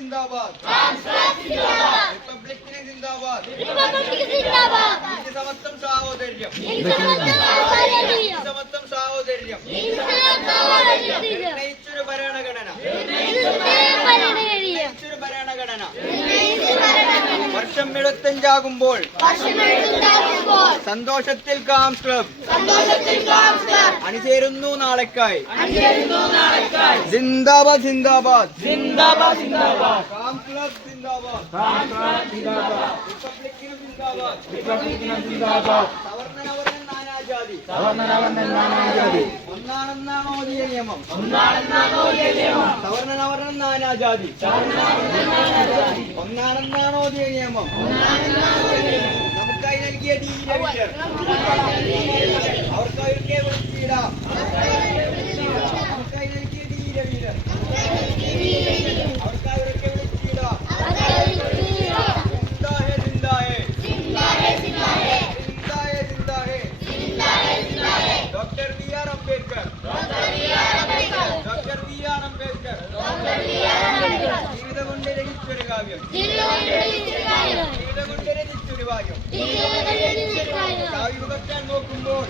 जिंदाबाद रिपब्लिक जिंदाबाद समत्वं साहोदर्यं समत्वं साहोदर्यं നിർണയിച്ചൊരു ഭരണഘടന വർഷം 75 സന്തോഷത്തിൽ കാംസ് ക്ലബ് അണിചേരുന്നു നാളെക്കായി ജിന്ദാബാദ് ജിന്ദാബാദ് ജിന്ദാബാദ് ജിന്ദാബാദ് കാംസ് ക്ലബ് ജിന്ദാബാദ് റിപ്പബ്ലിക്കിനും ജിന്ദാബാദ് ജിന്ദാബാദ് സവർണ്ണനവർണ്ണൻ നാനാജാതി ഒന്നാണെന്നാണോ ഓതിയ നിയമം സവർണ്ണനവർണ്ണൻ നാനാജാതി ഒന്നാണെന്നാണോ ഓതിയ നിയമം നമുക്കായി നൽകിയ ധീരവീരർ അവർക്കൊക്കെ വിളിച്ചിടാം നമുക്കായി നൽകിയ ധീരവീരർ അവർക്കൊക്കെ വിളിച്ചിടാം डॉक्टर बी आर अम्बेडकर ജീവിതം കൊണ്ട് രചിച്ചൊരു കാവ്യം ജീവിതം കൊണ്ട് രചിച്ചൊരു കാവ്യം കാവ്യം നോക്കുമ്പോൾ